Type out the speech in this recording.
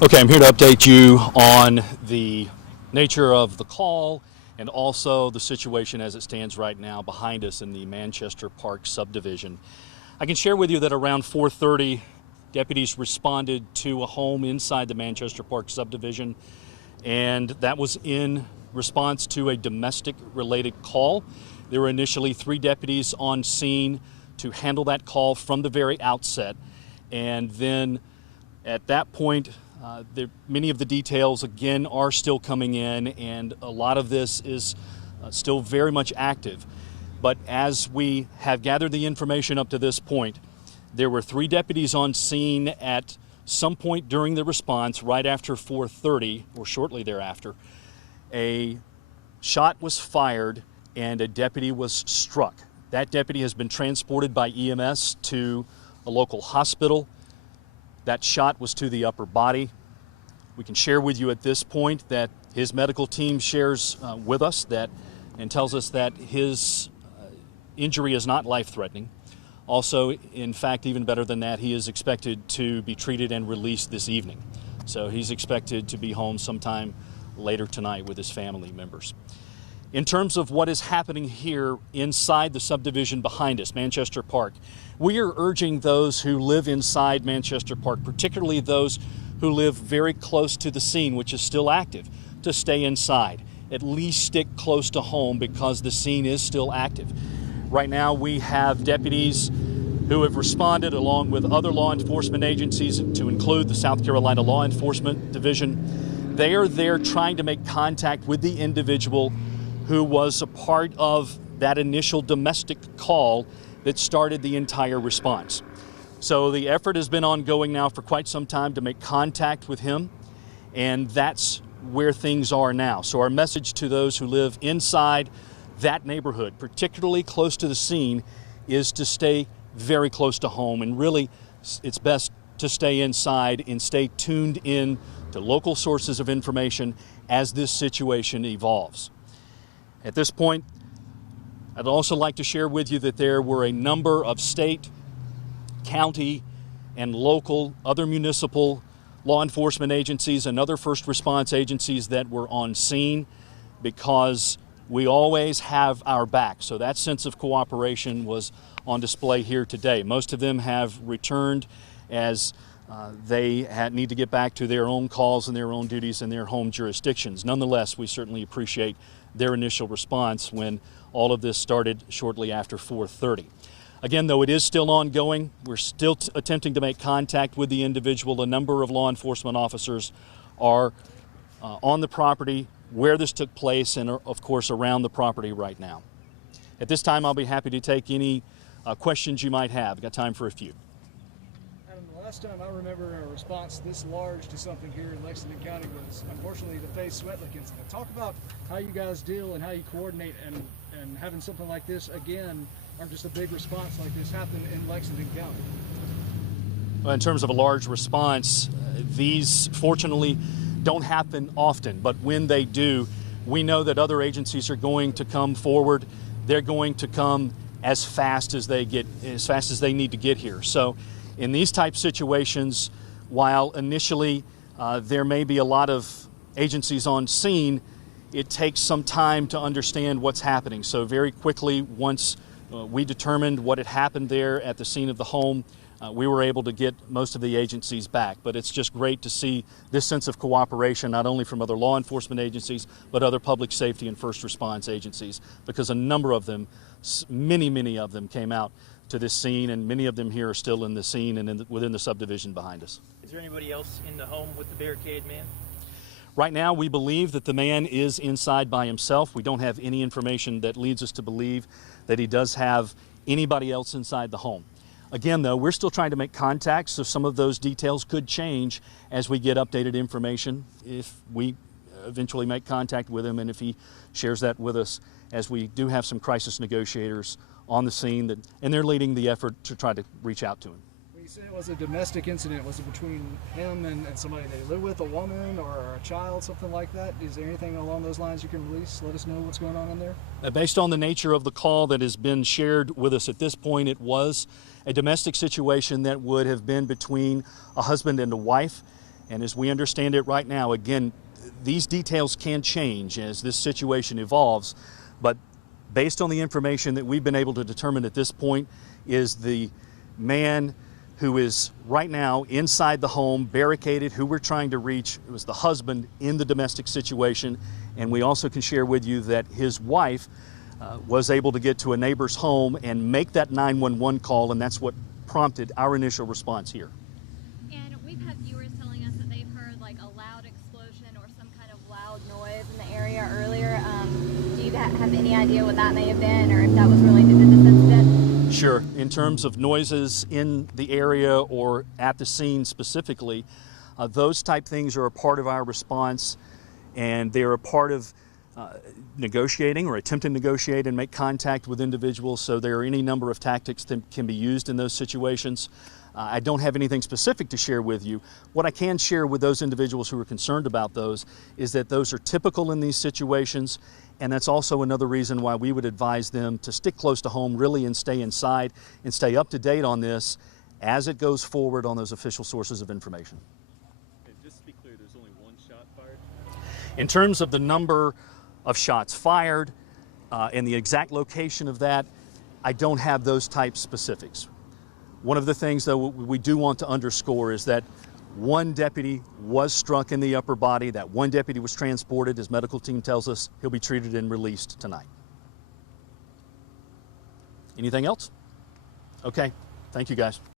Okay, I'm here to update you on the nature of the call and also the situation as it stands right now behind us in the Manchester Park subdivision. I can share with you that around 4:30, deputies responded to a home inside the Manchester Park subdivision, and that was in response to a domestic-related call. There were initially 3 deputies on scene to handle that call from the very outset, and then at that point, many of the details, again, are still coming in, and a lot of this is still very much active. But as we have gathered the information up to this point, there were 3 deputies on scene at some point during the response, right after 4:30 or shortly thereafter. A shot was fired and a deputy was struck. That deputy has been transported by EMS to a local hospital. That shot was to the upper body. We can share with you at this point that his medical team shares with us that and tells us that his injury is not life-threatening. Also, in fact, even better than that, he is expected to be treated and released this evening. So he's expected to be home sometime later tonight with his family members. In terms of what is happening here inside the subdivision behind us, Manchester Park, we are urging those who live inside Manchester Park, particularly those who live very close to the scene, which is still active, to stay inside. At least stick close to home because the scene is still active. Right now we have deputies who have responded along with other law enforcement agencies, to include the South Carolina Law Enforcement Division. They are there trying to make contact with the individual who was a part of that initial domestic call that started the entire response. So the effort has been ongoing now for quite some time to make contact with him, and that's where things are now. So our message to those who live inside that neighborhood, particularly close to the scene, is to stay very close to home, and really it's best to stay inside and stay tuned in to local sources of information as this situation evolves. At this point, I'd also like to share with you that there were a number of state, county, and local, other municipal law enforcement agencies and other first response agencies that were on scene, because we always have our back. So that sense of cooperation was on display here today. Most of them have returned as they need to get back to their own calls and their own duties in their home jurisdictions. Nonetheless, we certainly appreciate their initial response when all of this started shortly after 4:30. Again, though it is still ongoing, we're still attempting to make contact with the individual. A number of law enforcement officers are on the property where this took place and are, of course, around the property right now. At this time, I'll be happy to take any questions you might have. I've got time for a few. Adam, the last time I remember a response this large to something here in Lexington County was, unfortunately, the Faye Sweatlick incident. Talk about how you guys deal and how you coordinate, and having something like this again, or just a big response like this happen in Lexington County. Well, in terms of a large response, these fortunately don't happen often, but when they do, we know that other agencies are going to come forward. They're going to come as fast as they need to get here. So in these type situations, while initially there may be a lot of agencies on scene, it takes some time to understand what's happening. So very quickly, once we determined what had happened there at the scene of the home, we were able to get most of the agencies back. But it's just great to see this sense of cooperation, not only from other law enforcement agencies, but other public safety and first response agencies, because a number of them, many of them came out to this scene, and many of them here are still in the scene and within the subdivision behind us. Is there anybody else in the home with the barricade man? Right now, we believe that the man is inside by himself. We don't have any information that leads us to believe that he does have anybody else inside the home. Again, though, we're still trying to make contact, so some of those details could change as we get updated information if we eventually make contact with him and if he shares that with us, as we do have some crisis negotiators on the scene and they're leading the effort to try to reach out to him. When you say it was a domestic incident, was it between him and somebody they live with, a woman or a child, something like that? Is there anything along those lines you can release? Let us know what's going on in there. Based on the nature of the call that has been shared with us at this point, it was a domestic situation that would have been between a husband and a wife. And as we understand it right now, again, these details can change as this situation evolves, but based on the information that we've been able to determine at this point, is the man who is right now inside the home, barricaded, who we're trying to reach. It was the husband in the domestic situation. And we also can share with you that his wife was able to get to a neighbor's home and make that 911 call, and that's what prompted our initial response here. And we've had viewers telling us that they've heard like a loud explosion or some kind of loud noise in the area earlier. Do you have any idea what that may have been, or if that was related to this incident? Sure. In terms of noises in the area or at the scene specifically, those type things are a part of our response, and they're a part of negotiating or attempting to negotiate and make contact with individuals. So there are any number of tactics that can be used in those situations. I don't have anything specific to share with you. What I can share with those individuals who are concerned about those is that those are typical in these situations, and that's also another reason why we would advise them to stick close to home really and stay inside and stay up to date on this as it goes forward on those official sources of information. And just to be clear, there's only one shot fired? In terms of the number of shots fired and the exact location of that, I don't have those type specifics. One of the things, though, we do want to underscore is that one deputy was struck in the upper body. That one deputy was transported. His medical team tells us he'll be treated and released tonight. Anything else? Okay. Thank you, guys.